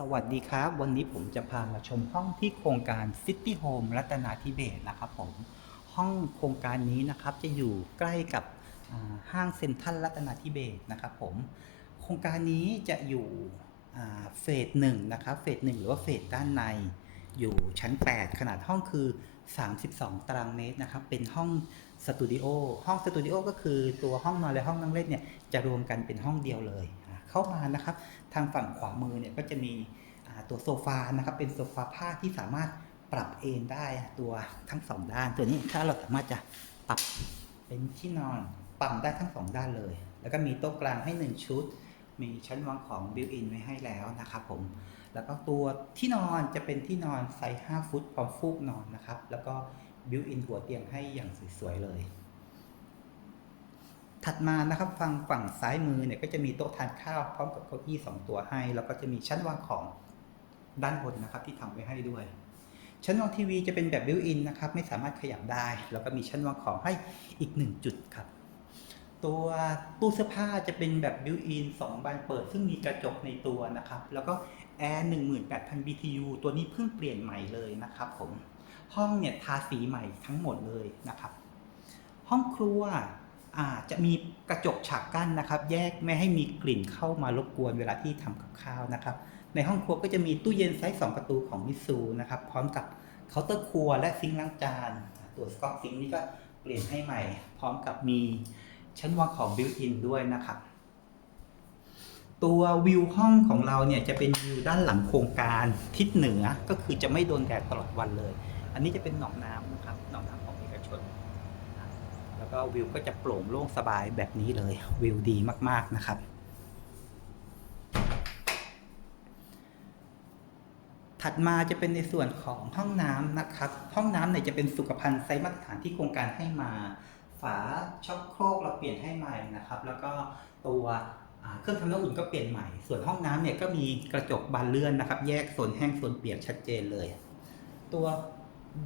สวัสดีครับ วันนี้ผมจะพามาชมห้องที่โครงการ City Home รัตนาธิเบศนะครับผมห้องโครงการนี้นะครับจะอยู่ใกล้กับห้างเซ็นทรัลรัตนาธิเบศนะครับผมโครงการนี้จะอยู่เฟสหนึ่งนะครับเฟสหนึ่งหรือว่าเฟสด้านในอยู่ชั้น 8 ขนาดห้องคือ 32 ตารางเมตรนะครับ เป็นห้องสตูดิโอ ห้องสตูดิโอก็คือตัวห้องนอนและห้องนั่งเล่นเนี่ยจะรวมกันเป็นห้องเดียวเลย เข้ามานะครับ ทางฝั่งขวามือเนี่ยก็จะมีตัวโซฟานะครับเป็นโซฟาผ้าที่สามารถปรับเอนได้ตัวทั้งสองด้าน ตัวนี้ถ้าเราสามารถจะปรับเป็นที่นอนปรับได้ทั้งสองด้านเลย แล้วก็มีโต๊ะกลางให้หนึ่งชุด มีชั้นวางของบิวอินไว้ให้แล้วนะครับผมแล้วก็ตัวที่นอนจะเป็นที่นอนไซส์5ฟุตพร้อมฟูกนอนนะครับ แล้วก็บิวอินหัวเตียงให้อย่างสวยๆเลย ถัดมานะครับฝั่งฝั่งซ้ายมือเนี่ยก็จะมีโต๊ะทานข้าวพร้อมกับเก้าอี้2ตัวให้ แล้วก็จะมีชั้นวางของด้านบนนะครับที่ทำไว้ให้ด้วย ชั้นวางทีวีจะเป็นแบบบิวอินนะครับไม่สามารถขยับได้ แล้วก็มีชั้นวางของให้อีกหนึ่งจุดครับ ตัวตู้เสื้อผ้าจะเป็นแบบบิวอิน2บานเปิด ซึ่งมีกระจกในตัวนะครับ แล้วก็แอร์18,000 BTU ตัวนี้เพิ่งเปลี่ยนใหม่เลยนะครับผมห้องเนี่ยทาสีใหม่ทั้งหมดเลยนะครับ ห้องครัว อาจะมีกระจกฉากกั้นนะครับ แยกไม่ให้มีกลิ่นเข้ามารบกวนเวลาที่ทำกับข้าวนะครับ ในห้องครัวก็จะมีตู้เย็นไซส์2ประตูของมิซูนะครับ พร้อมกับเคาน์เตอร์ครัวและซิงค์ล้างจาน ตัวสกอตซิงค์นี่ก็เปลี่ยนให้ใหม่ พร้อมกับมีชั้นวางของบิวอินด้วยนะครับตัววิวห้องของเราเนี่ยจะเป็นวิวด้านหลังโครงการทิศเหนือก็คือจะไม่โดนแดดตลอดวันเลย อันนี้จะเป็นหนองน้ำนะครับหนองน้ำของเอกชน แล้วก็วิวก็จะโปร่งโล่งสบายแบบนี้เลย วิวดีมาก ๆ นะครับ ถัดมาจะเป็นในส่วนของห้องน้ำนะครับ ห้องน้ำเนี่ยจะเป็นสุขภัณฑ์ไซส์มาตรฐานที่โครงการให้มา ฝาช็อคโครกเราเปลี่ยนให้ใหม่นะครับ แล้วก็ตัวเครื่องทำน้ำอุ่นก็เปลี่ยนใหม่ ส่วนห้องน้ำเนี่ยก็มีกระจกบานเลื่อนนะครับ แยกโซนแห้งโซนเปียกชัดเจนเลย ตัว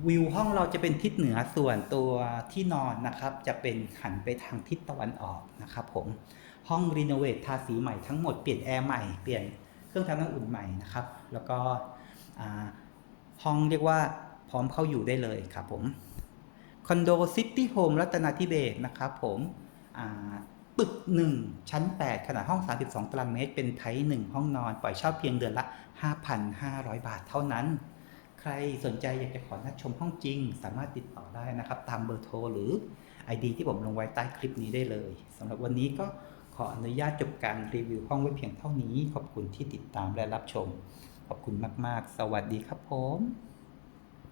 วิวห้องเราจะเป็นทิศเหนือส่วนตัวที่นอนนะครับ จะเป็นหันไปทางทิศตะวันออกนะครับผมห้องรีโนเวททาสีใหม่ทั้งหมดเปลี่ยนแอร์ใหม่เปลี่ยนเครื่องทำน้ำอุ่นใหม่นะครับ แล้วก็ห้องเรียกว่าพร้อมเข้าอยู่ได้เลยครับผมคอนโดซิตี้โฮมรัตนาธิเบศนะครับผมตึก 1 ชั้น 8 ขนาดห้อง 32 ตารางเมตร เป็นไทป์1ห้องนอน ปล่อยเช่าเพียงเดือนละ 5,500 บาทเท่านั้น ใครสนใจอยากจะขอนัดชมห้องจริง สามารถติดต่อได้นะครับ ตามเบอร์โทรหรือ ID ที่ผมลงไว้ใต้คลิปนี้ได้เลยสำหรับวันนี้ก็ขออนุญาตจบการรีวิวห้องไว้เพียงเท่านี้ ขอบคุณที่ติดตามและรับชม ขอบคุณมาก ๆ สวัสดีครับผม